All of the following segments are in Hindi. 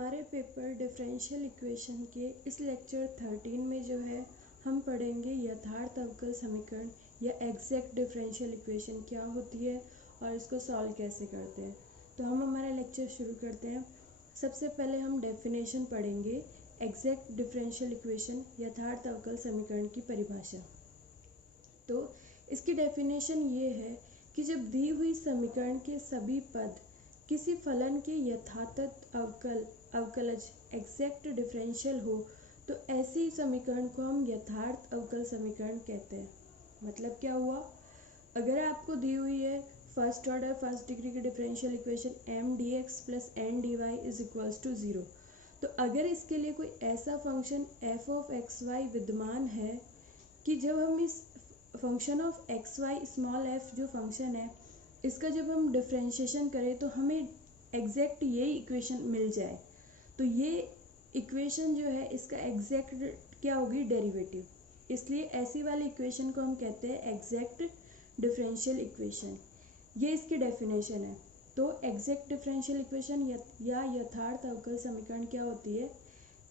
हमारे पेपर डिफरेंशियल इक्वेशन के इस लेक्चर 13 में जो है हम पढ़ेंगे यथार्थ अवकल समीकरण या एग्जैक्ट डिफरेंशियल इक्वेशन क्या होती है और इसको सॉल्व कैसे करते हैं। तो हम हमारा लेक्चर शुरू करते हैं। सबसे पहले हम डेफिनेशन पढ़ेंगे एग्जैक्ट डिफरेंशियल इक्वेशन यथार्थ अवकल समीकरण की परिभाषा। तो इसकी डेफिनेशन ये है कि जब दी हुई समीकरण के सभी पद किसी फलन के यथार्थ अवकलज एग्जैक्ट डिफरेंशियल हो तो ऐसी समीकरण को हम यथार्थ अवकल समीकरण कहते हैं। मतलब क्या हुआ, अगर आपको दी हुई है फर्स्ट ऑर्डर फर्स्ट डिग्री की differential equation M D X plus N D Y is equals to zero, तो अगर इसके लिए कोई ऐसा function F of X Y विद्यमान है कि जब हम इस function of X Y small F जो फंक्शन है इसका जब हम डिफरेंशिएशन करें तो हमें एग्जैक्ट यही इक्वेशन मिल जाए, तो ये इक्वेशन जो है इसका एग्जैक्ट क्या होगी, डेरिवेटिव। इसलिए ऐसी वाली इक्वेशन को हम कहते हैं एग्जैक्ट डिफरेंशियल इक्वेशन। ये इसकी डेफिनेशन है। तो एग्जैक्ट डिफरेंशियल इक्वेशन या यथार्थ अवकल समीकरण क्या होती है,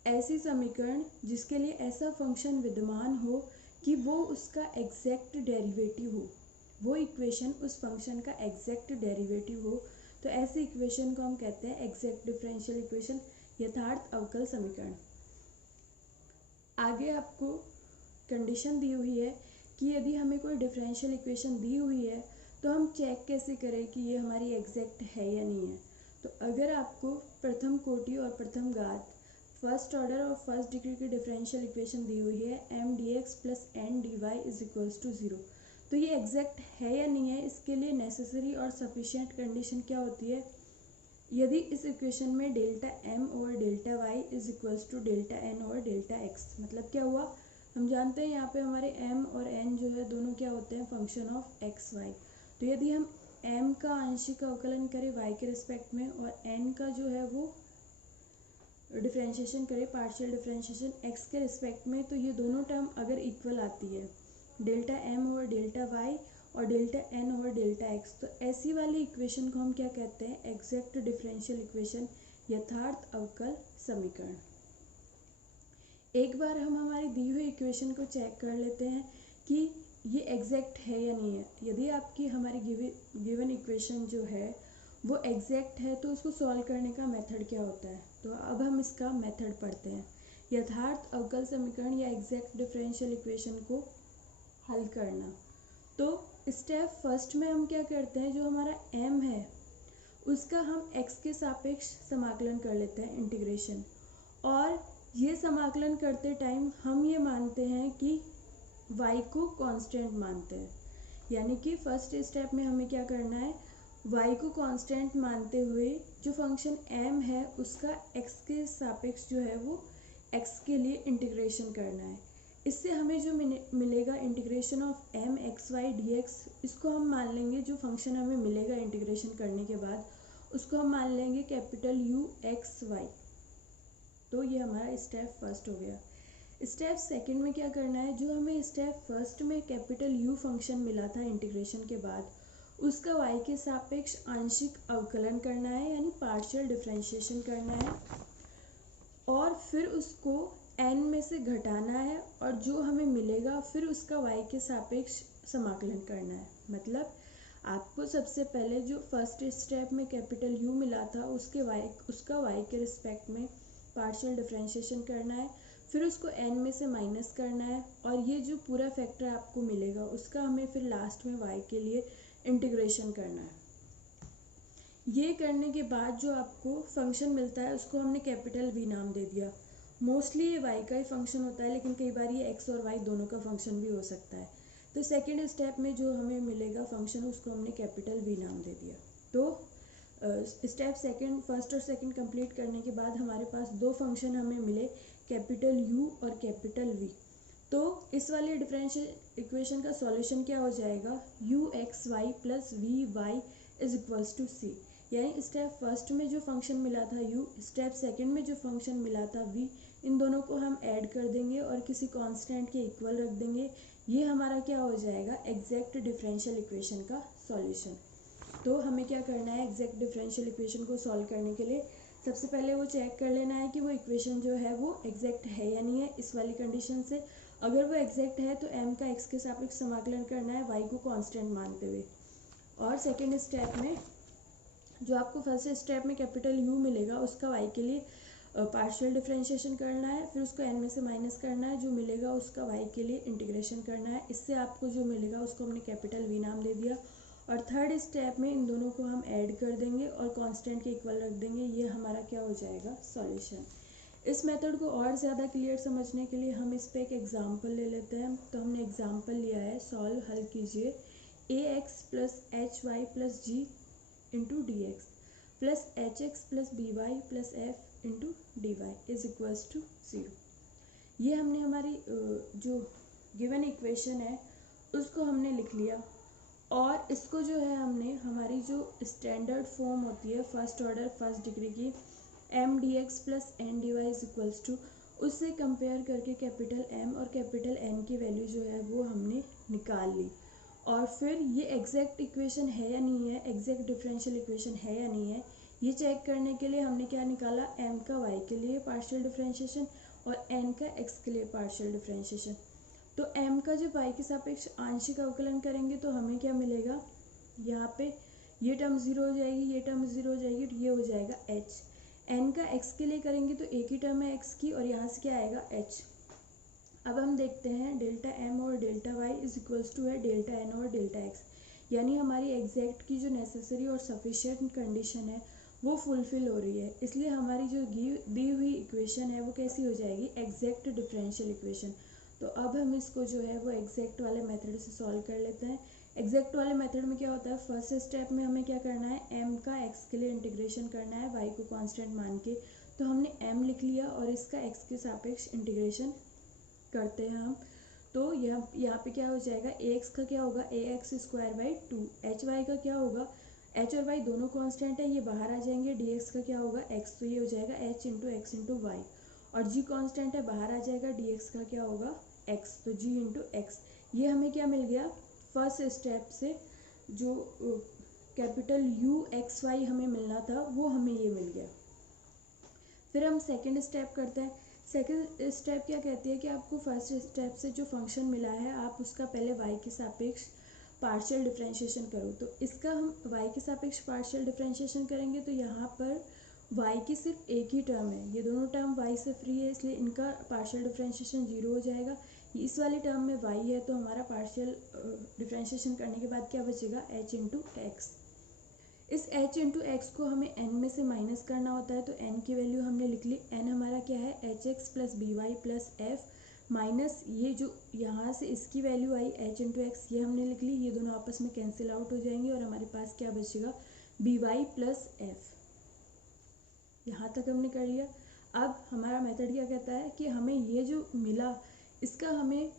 ऐसी समीकरण जिसके लिए ऐसा फंक्शन विद्यमान हो कि वो उसका एग्जैक्ट डेरिवेटिव हो, वो इक्वेशन उस फंक्शन का एग्जैक्ट डेरिवेटिव हो, तो ऐसी इक्वेशन को हम कहते हैं एग्जैक्ट डिफरेंशियल इक्वेशन यथार्थ अवकल समीकरण। आगे आपको कंडीशन दी हुई है कि यदि हमें कोई डिफरेंशियल इक्वेशन दी हुई है तो हम चेक कैसे करें कि ये हमारी एग्जैक्ट है या नहीं है। तो अगर आपको प्रथम कोटि और प्रथम घात फर्स्ट ऑर्डर और फर्स्ट डिग्री की डिफरेंशियल इक्वेशन दी हुई है M D X plus N D Y is equals to zero, तो ये एग्जैक्ट है या नहीं है, इसके लिए नेसेसरी और सफिशिएंट कंडीशन क्या होती है, यदि इस इक्वेशन में डेल्टा एम और delta Y is equals to delta N और डेल्टा एक्स। मतलब क्या हुआ, हम जानते हैं यहाँ पे हमारे एम और एन जो है दोनों क्या होते हैं, फंक्शन ऑफ एक्स वाई। तो यदि हम एम का आंशिक अवकलन करें वाई के रिस्पेक्ट में और एन का जो है वो डिफरेंशिएशन करें पार्शियल डिफरेंशिएशन एक्स के रिस्पेक्ट में, तो ये दोनों टर्म अगर इक्वल आती है डेल्टा एम और डेल्टा वाई और डेल्टा एन और डेल्टा एक्स, तो ऐसी वाली इक्वेशन को हम क्या कहते हैं, एग्जैक्ट डिफरेंशियल इक्वेशन यथार्थ अवकल समीकरण। एक बार हम हमारी दी हुई इक्वेशन को चेक कर लेते हैं कि ये एग्जैक्ट है या नहीं है। यदि आपकी हमारी गिवन इक्वेशन जो है वो एग्जैक्ट है तो उसको सॉल्व करने का मेथड क्या होता है। तो अब हम इसका मेथड पढ़ते हैं। यथार्थ अवकल समीकरण या एग्जैक्ट डिफरेंशियल इक्वेशन को हल करना। तो स्टेप फर्स्ट में हम क्या करते हैं, जो हमारा m है उसका हम x के सापेक्ष समाकलन कर लेते हैं, इंटीग्रेशन। और ये समाकलन करते टाइम हम ये मानते हैं कि y को कांस्टेंट मानते हैं, यानी कि फर्स्ट स्टेप में हमें क्या करना है, y को कांस्टेंट मानते हुए जो फंक्शन m है उसका x के सापेक्ष जो है वो x के लिए इंटीग्रेशन करना है। इससे हमें जो मिलेगा integration of M X Y D X, इसको हम मान लेंगे, जो फंक्शन हमें मिलेगा इंटीग्रेशन करने के बाद उसको हम मान लेंगे कैपिटल यू एक्स वाई। तो ये हमारा स्टेप फर्स्ट हो गया। स्टेप सेकंड में क्या करना है, जो हमें स्टेप फर्स्ट में कैपिटल यू फंक्शन मिला था इंटीग्रेशन के बाद उसका वाई के सापेक्ष आंशिक अवकलन करना है, यानी पार्शियल डिफरेंशिएशन करना है, और फिर उसको n में से घटाना है और जो हमें मिलेगा फिर उसका y के सापेक्ष समाकलन करना है। मतलब आपको सबसे पहले जो फर्स्ट स्टेप में कैपिटल U मिला था उसका y के रिस्पेक्ट में पार्शियल डिफरेंशिएशन करना है, फिर उसको n में से माइनस करना है, और ये जो पूरा फैक्टर आपको मिलेगा उसका हमें फिर लास्ट में y के लिए इंटीग्रेशन करना है। ये करने के बाद जो आपको फंक्शन मिलता है उसको हमने कैपिटल V नाम दे दिया। मोस्टली ये y का ही फंक्शन होता है, लेकिन कई बार ये x और y दोनों का फंक्शन भी हो सकता है। तो सेकेंड स्टेप में जो हमें मिलेगा फंक्शन उसको हमने कैपिटल V नाम दे दिया। तो स्टेप सेकेंड फर्स्ट और सेकेंड कंप्लीट करने के बाद हमारे पास दो फंक्शन हमें मिले, कैपिटल U और कैपिटल V। तो इस वाले डिफरेंशियल इक्वेशन का सॉल्यूशन क्या हो जाएगा, u X Y plus V Y is equals to C. यानी स्टेप फर्स्ट में जो फंक्शन मिला था u, स्टेप सेकंड में जो फंक्शन मिला था v, इन दोनों को हम ऐड कर देंगे और किसी कांस्टेंट के इक्वल रख देंगे। ये हमारा क्या हो जाएगा, एग्जैक्ट डिफरेंशियल इक्वेशन का सॉल्यूशन। तो हमें क्या करना है, एग्जैक्ट डिफरेंशियल इक्वेशन को सॉल्व करने के लिए सबसे पहले वो चेक कर लेना है कि वो इक्वेशन जो है वो एग्जैक्ट है या नहीं है। इस वाली कंडीशन से अगर वो एग्जैक्ट है तो m का x के सापेक्ष समाकलन करना है y को कांस्टेंट मानते हुए। और सेकेंड स्टेप में जो आपको फर्स्ट स्टेप में कैपिटल U मिलेगा उसका y के लिए पार्शियल डिफरेंशिएशन करना है, फिर उसको n में से माइनस करना है, जो मिलेगा उसका y के लिए इंटीग्रेशन करना है। इससे आपको जो मिलेगा उसको हमने कैपिटल V नाम दे दिया। और थर्ड स्टेप में इन दोनों को हम ऐड कर देंगे और कांस्टेंट के इक्वल रख देंगे। ये हमारा क्या हो जाएगा, सॉल्यूशन। इस मेथड को और ज़्यादा क्लियर समझने के लिए हम इस पे एक एग्जांपल ले लेते हैं। तो हमने एग्जांपल लिया है, सॉल्व हल कीजिए ax plus H Y plus G into D X plus H X plus B Y plus F into D Y is equals to 0। ये हमने हमारी जो गिवन इक्वेशन है उसको हमने लिख लिया और इसको जो है हमने हमारी जो स्टैंडर्ड फॉर्म होती है फर्स्ट ऑर्डर फर्स्ट डिग्री की M D X plus N D Y is equals to, उससे कंपेयर करके कैपिटल एम और कैपिटल एन की वैल्यू जो है वो हमने निकाल ली। और फिर ये एग्जैक्ट इक्वेशन है या नहीं है, एग्जैक्ट डिफरेंशियल इक्वेशन है या नहीं है, ये चेक करने के लिए हमने क्या निकाला, m का y के लिए पार्शियल डिफरेंशिएशन और n का x के लिए पार्शियल डिफरेंशिएशन। तो m का जब y के सापेक्ष आंशिक अवकलन करेंगे तो हमें क्या मिलेगा, यहाँ पे ये टर्म 0 हो जाएगी, ये टर्म 0 हो जाएगी और ये हो जाएगा h। n का x के लिए करेंगे तो एक ही टर्म है x की और यहाँ से क्या आएगा h। अब हम देखते हैं डेल्टा m और delta y is equals to है डेल्टा n और डेल्टा x, यानी हमारी एग्जैक्ट की जो नेसेसरी और सफिशिएंट कंडीशन है वो फुलफिल हो रही है। इसलिए हमारी जो दी हुई इक्वेशन है वो कैसी हो जाएगी, एग्जैक्ट डिफरेंशियल इक्वेशन। तो अब हम इसको जो है वो एग्जैक्ट वाले मेथड से सॉल्व कर लेते हैं। एग्जैक्ट वाले मेथड में क्या होता है, फर्स्ट स्टेप में हमें क्या करना है, m का x के लिए इंटीग्रेशन करना है y को कांस्टेंट मान के। तो हमने m लिख लिया और इसका x के सापेक्ष इंटीग्रेशन करते हैं हम। तो यहाँ पे क्या हो जाएगा, ax का क्या होगा, ax स्क्वायर बाई 2, hy का क्या होगा, h और y दोनों कांस्टेंट है, ये बाहर आ जाएंगे, dx का क्या होगा x, तो ये हो जाएगा h into X into Y. और g कांस्टेंट है, बाहर आ जाएगा, dx का क्या होगा x, तो g इंटू एक्स। ये हमें क्या मिल गया, फर्स्ट स्टेप से जो कैपिटल u एक्स वाई हमें मिलना था वो हमें ये मिल गया। फिर हम सेकेंड स्टेप करते हैं। सेकेंड स्टेप क्या कहती है कि आपको फर्स्ट स्टेप से जो फंक्शन मिला है आप उसका पहले y के सापेक्ष पार्शियल डिफरेंशिएशन करो। तो इसका हम y के सापेक्ष पार्शियल डिफरेंशिएशन करेंगे तो यहाँ पर y की सिर्फ एक ही टर्म है, ये दोनों टर्म y से फ्री है, इसलिए इनका पार्शियल डिफरेंशिएशन 0 हो जाएगा। इस वाली टर्म में y है तो हमारा पार्शियल डिफरेंशिएशन करने के बाद क्या बचेगा, h इंटू एक्स। इस h इंटू एक्स को हमें n में से माइनस करना होता है, तो n की वैल्यू हमने लिख ली, n हमारा क्या है H X plus B Y plus F minus ये जो यहाँ से इसकी वैल्यू आई h इंटू एक्स, ये हमने लिख ली, ये दोनों आपस में कैंसिल आउट हो जाएंगे और हमारे पास क्या बचेगा, बी वाई प्लस एफ। यहाँ तक हमने कर लिया। अब हमारा मेथड क्या कहता है कि हमें ये जो मिला इसका हमें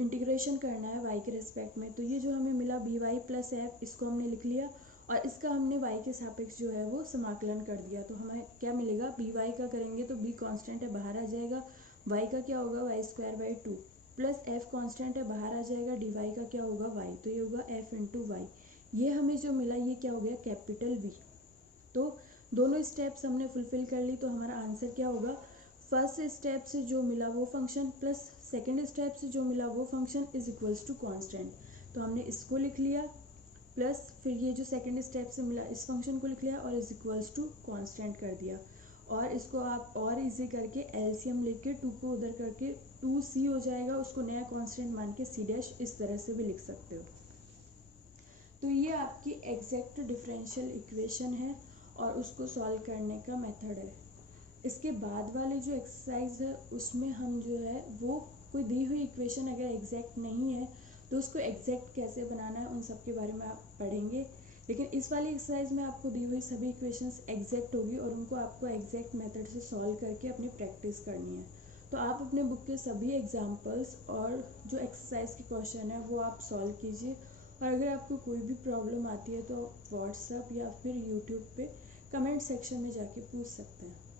इंटीग्रेशन करना है y के रिस्पेक्ट में। तो ये जो हमें मिला बी वाई प्लस एफ, इसको हमने लिख लिया और इसका हमने y के सापेक्ष जो है वो समाकलन कर दिया। तो हमें क्या मिलेगा, बी वाई का करेंगे तो b कांस्टेंट है, बाहर आ जाएगा, y का क्या होगा Y square by 2 plus f constant है, बाहर आ जाएगा, dy का क्या होगा y, तो ये होगा f इंटू वाई। ये हमें जो मिला ये क्या हो गया, कैपिटल V। तो दोनों स्टेप्स हमने फुलफिल कर ली। तो हमारा आंसर क्या होगा, फर्स्ट स्टेप से जो मिला वो फंक्शन प्लस सेकेंड स्टेप से जो मिला वो function is equals to constant. तो हमने इसको लिख लिया प्लस फिर ये जो सेकेंड स्टेप से मिला इस फंक्शन को लिख लिया और इज इक्वल्स टू कांस्टेंट कर दिया। और इसको आप और इजी करके एलसीएम लेके 2 को उधर करके 2c हो जाएगा, उसको नया कांस्टेंट मान के c डैश इस तरह से भी लिख सकते हो। तो ये आपकी एग्जैक्ट डिफरेंशियल इक्वेशन है और उसको सॉल्व करने का मेथड है। इसके बाद वाले जो एक्सरसाइज है उसमें हम जो है वो कोई दी हुई इक्वेशन अगर एग्जैक्ट नहीं है तो उसको एग्जैक्ट कैसे बनाना है उन सब के बारे में आप पढ़ेंगे। लेकिन इस वाली एक्सरसाइज में आपको दी हुई सभी इक्वेशंस एग्जैक्ट होगी और उनको आपको एग्जैक्ट मेथड से सॉल्व करके अपनी प्रैक्टिस करनी है। तो आप अपने बुक के सभी एग्जाम्पल्स और जो एक्सरसाइज के क्वेश्चन है वो आप सॉल्व कीजिए। और अगर आपको कोई भी प्रॉब्लम आती है तो आप व्हाट्सएप या फिर यूट्यूब पे कमेंट सेक्शन में जाके पूछ सकते हैं।